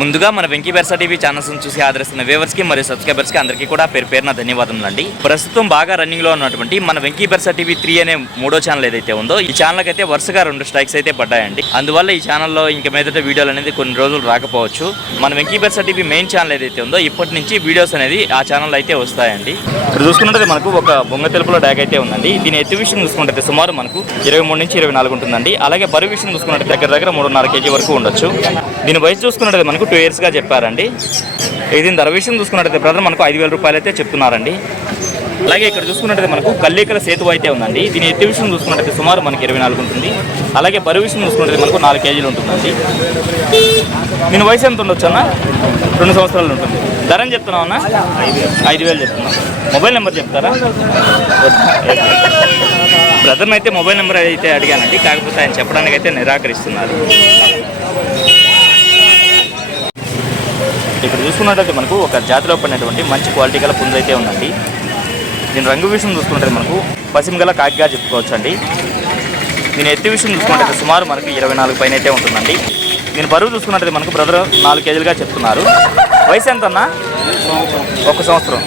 ముందుగా మన Venky బెర్సా TV channels చూసి ఆదరిస్తున్న వ్యూవర్స్ కి మరియు సబ్స్క్రైబర్స్ కి అందరికీ కూడా పేరున ధన్యవాదములు అండి. ప్రస్తుతం బాగా రన్నింగ్ లో ఉన్నటువంటి మన వెంకీ బెర్సా టీవీ 3 అనే మూడో ఛానల్ ఏదైతే ఉందో ఈ ఛానల్ అయితే వరుసగా 2 స్ట్రైక్స్ అయితే పడ్డాయండి. అందువల్ల ఈ ఛానల్లో ఇంక మీదట వీడియోలు అనేది కొన్ని రోజులు రాకపోవచ్చు. మన వెంకీ బెర్సా టీవీ మెయిన్ ఛానల్ ఏదైతే ఉందో ఇప్పటి నుంచి వీడియోస్ అనేది ఆ ఛానల్ అయితే వస్తాయండి. ఇక్కడ చూసుకున్నట్టు మనకు ఒక బొంగ తెలుపులో డ్యాగ్ అయితే ఉందండి. దీని ఎత్తు విషయం చూసుకుంటే సుమారు మనకు 23 నుంచి 24 ఉంటుందండి. అలాగే బరువు విషయం చూసుకున్నట్టు దగ్గర 3.5 kg వరకు ఉండొచ్చు. దీని వయసు చూసుకున్నట్టు మనకు 2 years గా చెప్పారండి. దీని ధర విషయం చూసుకున్నట్టయితే బ్రదర్ మనకు 5,000 రూపాయలు అయితే చెప్తున్నారండి. అలాగే ఇక్కడ చూసుకున్నట్టయితే మనకు కల్లీకల సేతు అయితే ఉందండి. దీని ఎత్తు విషయం చూసుకున్నట్టయితే సుమారు మనకి 24 ఉంటుంది. అలాగే బరువు విషయం చూసుకున్నట్టయితే మనకు 4 kg ఉంటుందండి. దీని వయసు ఎంత ఉండొచ్చు అన్న? 2 సంవత్సరాలు ఉంటుంది. ధర అని చెప్తున్నావు అన్న? 5,000 చెప్తున్నాను. మొబైల్ నెంబర్ చెప్తారా? బ్రదర్ని అయితే మొబైల్ నెంబర్ అయితే అడిగానండి, కాకపోతే ఆయన చెప్పడానికి అయితే నిరాకరిస్తున్నారు. ఇక్కడ చూసుకున్నట్టయితే మనకు ఒక జాతిలో పడినటువంటి మంచి క్వాలిటీ గల పుంజు అయితే ఉందండి. దీని రంగు విషయం చూసుకుంటే మనకు పసిమి గల కాకిగా చెప్పుకోవచ్చు అండి. దీని ఎత్తు విషయం చూసుకున్నట్టయితే సుమారు మనకు 24 పైన అయితే ఉంటుందండి. దీని బరువు చూసుకున్నట్టయితే మనకు బ్రదర్ 4 kgగా చెప్తున్నారు. వయసు ఎంత అన్నా? 1 సంవత్సరం.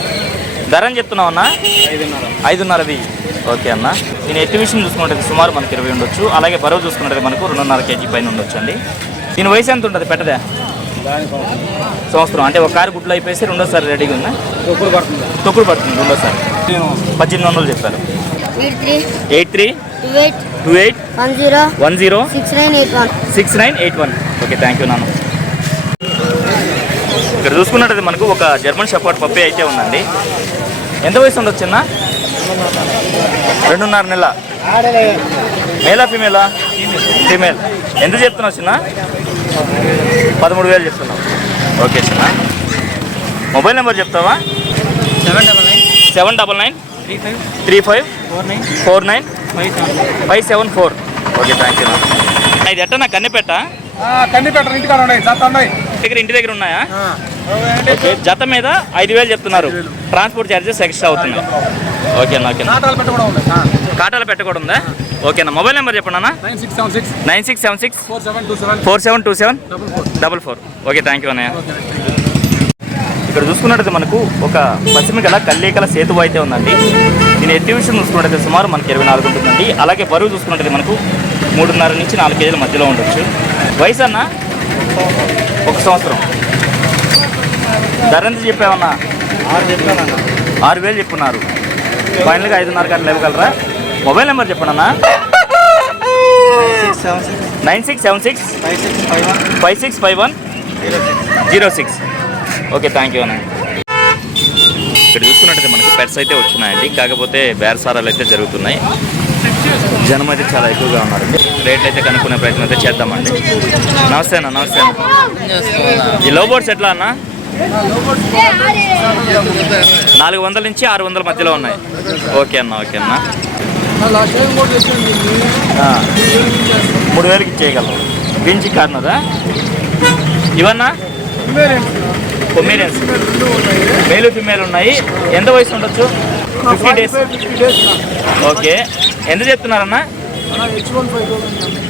ధర అని చెప్తున్నావు అన్న? 5,500. ఓకే అన్న. దీని ఎత్తు విషయం చూసుకున్నట్టయితే సుమారు మనకు 20 ఉండొచ్చు. అలాగే బరువు చూసుకున్నట్టయితే మనకు 2.5 kg పైన ఉండొచ్చు అండి. దీని వయసు ఎంత ఉంటుంది పెట్టదే? సంవత్సరం. అంటే ఒక కారు గుడ్లు అయిపోయి రెండోసారి రెడీగా ఉందా? తొక్కుడు పడుతుంది రెండోసారి. 1800 చెప్పారు. 8328106981. ఓకే, థ్యాంక్ యూ నాన్న. ఇక్కడ చూసుకున్నట్టయితే మనకు ఒక జర్మన్ షెపర్డ్ పప్పి అయితే ఉందండి. ఎంత వయసు ఉండొచ్చు చిన్న? 2.5 నెలల. మేలా ఫీమేలా? ఫీమేల్. ఎంత చెప్తున్నావు చిన్న? 13,000 చెప్తున్నావు. ఓకే చిన్న. మొబైల్ నెంబర్ చెప్తావా? 799354949 ఓకే, థ్యాంక్ యూ. ఇది ఎట్టనా? కన్నెపెట్ట ఇంటి దగ్గర ఉన్నాయా? ఓకే, జత మీద 5,000 చెప్తున్నారు. ట్రాన్స్పోర్ట్ ఛార్జెస్ ఎక్స్ట్రా అవుతున్నాయి. ఓకేనా? ఓకేనా. కాటాల పెట్ట కూడా ఉందా? ఓకేనా. మొబైల్ నెంబర్ చెప్పండి అన్న. 9676472744. ఓకే, థ్యాంక్ యూ అన్నయ్య. ఇక్కడ చూసుకున్నట్టయితే మనకు ఒక పశ్చిమ గల కల్లీకల సేతు అయితే ఉందండి. దీని ఎత్తు విషయం చూసుకున్నట్టయితే సుమారు మనకి 24 ఉంటుందండి. అలాగే బరువు చూసుకున్నట్టయితే మనకు 3.5 నుంచి 4 kg మధ్యలో ఉండొచ్చు. వయసు అన్న? 1 సంవత్సరం. ధర ఎంత చెప్పామన్నా? 6,000 చెప్పున్నారు. ఫైనల్గా 5,500 గంటలు ఇవ్వగలరా? మొబైల్ నెంబర్ చెప్పండి అన్న. 9676565106. ఓకే, థ్యాంక్ యూ అన్న. ఇక్కడ చూసుకున్నట్టయితే మనకు పెట్స్ అయితే వచ్చినాయండి. కాకపోతే బేరసారాలు అయితే జరుగుతున్నాయి. జనం అయితే చాలా ఎక్కువగా ఉన్నారండి. రేట్లు అయితే కనుక్కునే ప్రయత్నం అయితే చేద్దామండి. నమస్తే అన్న. నమస్తే అన్న. ఈ లో బోర్డ్స్ ఎట్లా అన్న? 400 నుంచి 600 మధ్యలో ఉన్నాయి. ఓకే అన్న. ఓకే అన్న. 3,000కి ఇచ్చేయగలరు. గ్రీన్ కార్నరా ఇవన్నా? కొమేరియన్స్ మేలు ఫిమేల్ ఉన్నాయి. ఎంత వయసు ఉండొచ్చు? 50 days. ఓకే, ఎంత చెప్తున్నారన్నా?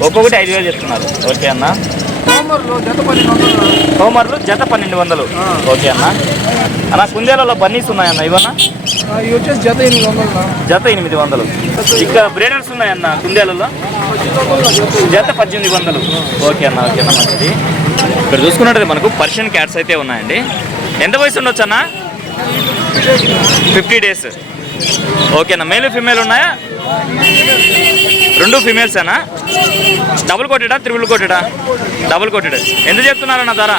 ఒక్కొక్కటి 5,000 చెప్తున్నారు. ఓకే అన్న. హోమర్లు జత 1,200. ఓకే అన్న. అన్న కుందేలలో బన్నీస్ ఉన్నాయన్న? ఇవన్నా? జత 800. ఇంకా బ్రేడర్స్ ఉన్నాయన్న కుందేలలో? జత 1,800. ఓకే అన్న. ఓకే అన్న, మంచిది. ఇక్కడ చూసుకున్నట్టు మనకు పర్షియన్ క్యాట్స్ అయితే ఉన్నాయండి. ఎంత వయసు ఉండొచ్చు అన్న? 50 days. ఓకేనా. మేలు ఫిమేల్ ఉన్నాయా? 2 ఫిమేల్స్ అన్నా? డబుల్ కోటెడా త్రిబుల్ కోటెడా? Double coated. ఎంత చెప్తున్నారన్న ధర?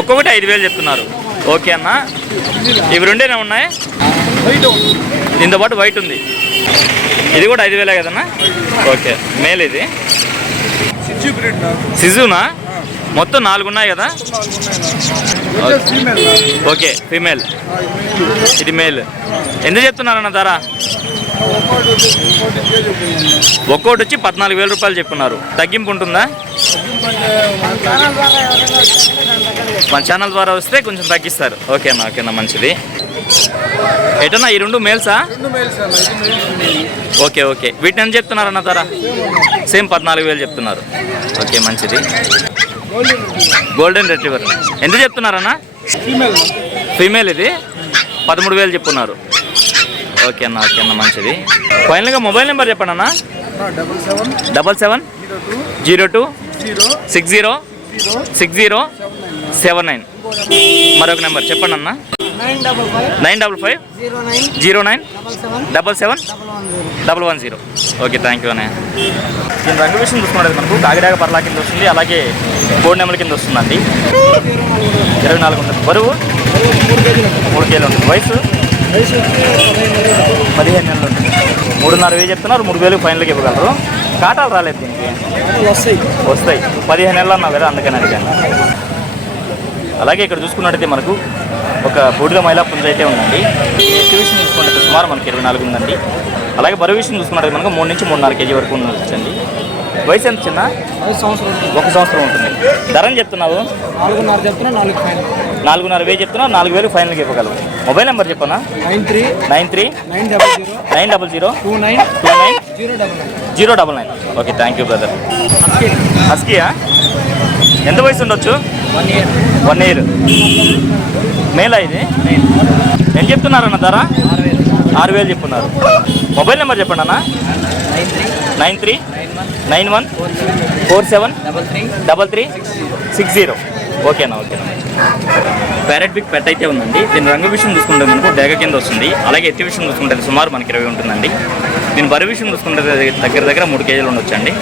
ఒక్కొక్కటి 5,000 చెప్తున్నారు. ఓకే అన్న. ఇవి 2 ఉన్నాయి. దీంతో పాటు వైట్ ఉంది. ఇది కూడా 5,000 కదన్నా? Okay, male. ఇది సిజునా? మొత్తం 4 ఉన్నాయి కదా? Okay, female. ఇది మేల్. ఎంత చెప్తున్నారన్న ధర? ఒక్కోటి వచ్చి 14,000 రూపాయలు చెప్పున్నారు. తగ్గింపు ఉంటుందా? మన ఛానల్ ద్వారా వస్తే కొంచెం తగ్గిస్తారు. ఓకేనా. ఓకేనా, మంచిది. ఎటన్నా ఈ 2 మేల్సా? ఓకే. ఓకే, వీటిని ఎంత చెప్తున్నారన్న ధర? సేమ్ 14,000 చెప్తున్నారు. ఓకే, మంచిది. Golden retriever. ఎంత చెప్తున్నారన్నా? ఫీమేల్ ఇది 13,000 చెప్పున్నారు. ఓకే అన్న, ఓకే అన్న, మంచిది. ఫైనల్గా మొబైల్ నెంబర్ చెప్పండి అన్న. 77606079. మరొక నెంబర్ చెప్పండి అన్న. 95509771110. ఓకే, థ్యాంక్ యూ అన్నయ్య. దీని రంగు విషయం చూసుకున్నది మనకు కాకిడాక పర్లా కింద వస్తుంది, అలాగే కోడి నెమల కింద వస్తుందండి. 24 ఉంటుంది. బరువు 3 కేజీలు ఉంటుంది. వయసు 15 నెలలు ఉంటుంది. 3,500 చెప్తున్నారు. 3,000 ఫైనల్గా ఇవ్వగలరు. కాటాలు రాలేదు దీనికి. వస్తాయి 15 నెలలు అన్నా కదా, అందుకని అడిగాను. అలాగే ఇక్కడ చూసుకున్నట్టయితే మనకు ఒక బూడిద మైలా పుంజ అయితే ఉందండి. ఎత్తు విషయం చూసుకున్నట్టయితే సుమారు మనకి 24 ఉందండి. అలాగే బరువు విషయం చూసుకున్నట్టయితే మనకు 3 నుంచి 3.5 కేజీ వరకు ఉండొచ్చండి. వయసు ఎంత చిన్న? 1 సంవత్సరం ఉంటుంది. ధరని చెప్తున్నావు? 4,500 చెప్తున్నా. 4,500 చెప్తున్నా. 4,000 ఫైనల్గా ఇవ్వగలవు. మొబైల్ నెంబర్ చెప్పనా? 93902929 ఓకే, థ్యాంక్ యూ బ్రదర్. హస్కీయా? ఎంత వయసు ఉండొచ్చు? 1 ఇయర్. మేలా ఇది? ఏం చెప్తున్నారన్న ధర? 6,000 చెప్తున్నారు. మొబైల్ నెంబర్ చెప్పండి అన్న. 9391473360. ఓకేనా, ఓకేనా. ప్యారెట్ బిగ్ పెట్ అయితే ఉందండి. దీని రంగు విషయం చూసుకుంటే మనకు డేగ కింద వస్తుంది. అలాగే ఎత్తి విషయం చూసుకుంటే సుమారు మనకి 20 ఉంటుందండి. దీని బరువు విషయం చూసుకుంటే దగ్గర 3 కేజీలు ఉండొచ్చండి.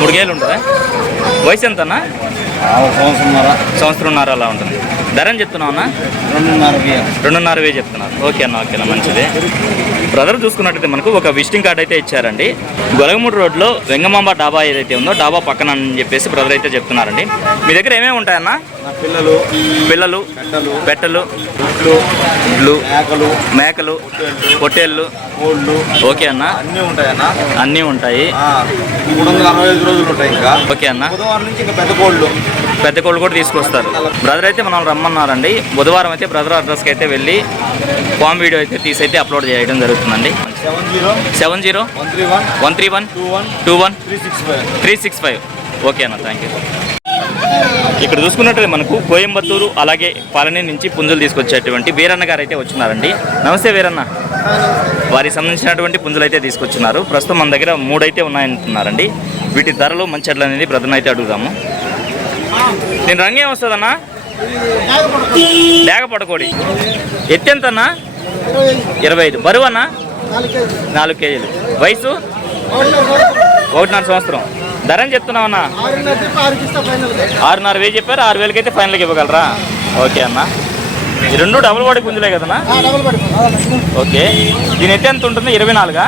3 కేజీలు ఉంటుందా? వయసు ఎంత అన్న? 1.5 సంవత్సరం అలా ఉంటుంది. ధర అని చెప్తున్నావు అన్న? 2,500 చెప్తున్నారు. ఓకే అన్న, ఓకేనా, మంచిదే. బ్రదర్ చూసుకున్నట్టయితే మనకు ఒక విజిటింగ్ కార్డ్ అయితే ఇచ్చారండి. గొలగమూడు రోడ్లో వెంగమాంబ డాబా ఏదైతే ఉందో డాబా పక్కన అని చెప్పేసి బ్రదర్ అయితే చెప్తున్నారండి. మీ దగ్గర ఏమేమి ఉంటాయన్న? పిల్లలు, పెట్టలు, గుడ్లు, మేకలు, పొట్టేళ్ళు. ఓకే అన్న, అన్నీ ఉంటాయి. 365 రోజులు ఉంటాయి. ఇంకా ఓకే అన్న. బుధవారం నుంచి ఇంకా పెద్ద కోళ్ళు కూడా తీసుకొస్తారు. బ్రదర్ అయితే మనం రమ్మన్నారండి. బుధవారం అయితే బ్రదర్ అడ్రస్కి అయితే వెళ్ళి ఫామ్ వీడియో అయితే తీసి అయితే అప్లోడ్ చేయడం జరుగుతుందండి. 70013121 ఓకే అన్న, థ్యాంక్ యూ. ఇక్కడ చూసుకున్నట్టు మనకు కోయంబత్తూరు అలాగే పాలని నుంచి పుంజులు తీసుకొచ్చేటువంటి వీరన్న గారు అయితే వచ్చినారండి. నమస్తే వీరన్న. వారికి సంబంధించినటువంటి పుంజులు అయితే తీసుకొచ్చినారు. ప్రస్తుతం మన దగ్గర 3 అయితే ఉన్నాయంటున్నారండి. వీటి ధరలు మంచి ఎట్లా అనేది బ్రదర్ని అయితే అడుగుదాము. దీని రంగు ఏమొస్తుందన్నా? డేగ పడకోడి. ఎత్తు ఎంత అన్నా? 25. బరువు అన్నా? 4 కేజీలు. వయసు 1.5 సంవత్సరం. ధర అని చెప్తున్నావు అన్న? 6,500 చెప్పారు. 6,000 అయితే ఫైనల్కి ఇవ్వగలరా? ఓకే అన్న. ఈ 2 డబుల్ బాడీ పుంజులే కదన్నా? ఓకే. దీని ఎత్తు ఎంత ఉంటుంది? 24.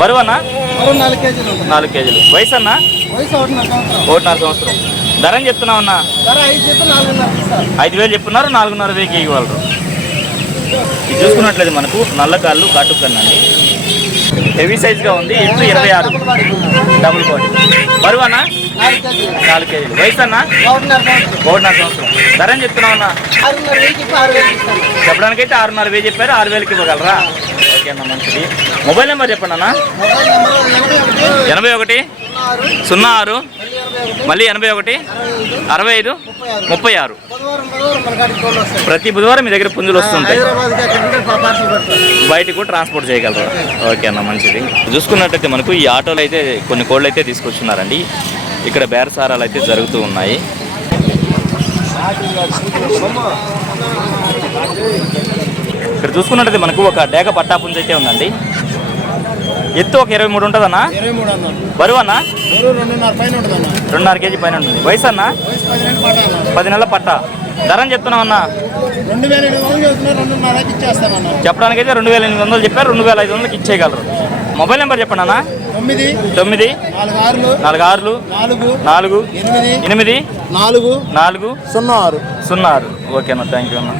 బరువు అన్న? 4 కేజీలు. వయసు అన్న? 1.5 సంవత్సరం. ధర అని చెప్తున్నావు అన్న? 5,000 చెప్తున్నారు. 4,500 ఇవ్వగలరు. ఇది చూసుకున్నట్లయితే మనకు నల్లకాళ్ళు కాటు కన్ను అండి. హెవీ సైజ్గా ఉంది. ఎత్తు 26. Double body. బరువు అన్న? 4 కేజీలు. వయసు అన్న? 1.5 సంవత్సరం. ధర అని చెప్తున్నావు అన్న? చెప్పడానికైతే 6,500 చెప్పారు. 6,000 ఇవ్వగలరా? ఓకే అన్న, మంచిది. మొబైల్ నెంబర్ చెప్పండి అన్న. 81 06 మళ్ళీ 81 65 36. ప్రతి బుధవారం మీ దగ్గర పుంజులు వస్తుంటాయి. బయటకు కూడా ట్రాన్స్పోర్ట్ చేయగలరు. ఓకే అన్న, మంచిది. చూసుకున్నట్టయితే మనకు ఈ ఆటోలో అయితే కొన్ని కోళ్ళు అయితే తీసుకొచ్చున్నారండి. ఇక్కడ బేరసారాలు అయితే జరుగుతూ ఉన్నాయి. ఇక్కడ చూసుకున్నట్టయితే మనకు ఒక డేగ పట్టా పుంజు అయితే ఉందండి. ఎత్తు ఒక 23 ఉంటుందన్నా? బరువు అన్న? 2.5 కేజీ పైన ఉంటుంది. వయసు అన్న? 10 నెలల పట్ట. ధర అని చెప్తున్నావు అన్న? చెప్పడానికైతే 2,800 చెప్పారు. 2,500 ఇచ్చేయగలరు. మొబైల్ నెంబర్ చెప్పండి అన్న. 9 46 4 8 4 06. ఓకే అన్న, థ్యాంక్ యూ అన్న.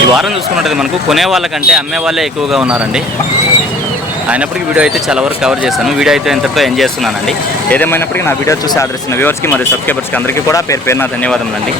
ఈ వారం చూసుకున్నట్టయితే మనకు కొనే వాళ్ళకంటే అమ్మే వాళ్ళే ఎక్కువగా ఉన్నారండి. అయినప్పటికీ వీడియో అయితే చాలా వరకు కవర్ చేశాను. వీడియో అయితే ఎంతతో ఎంజాయ్ చేస్తున్నానండి. ఏదేమైనప్పటికీ నా వీడియో చూసి ఆదరిస్తున్న వ్యూవర్స్కి మరియు సబ్స్క్రైబర్స్కి అందరికీ కూడా పేరు పేరున ధన్యవాదములండి.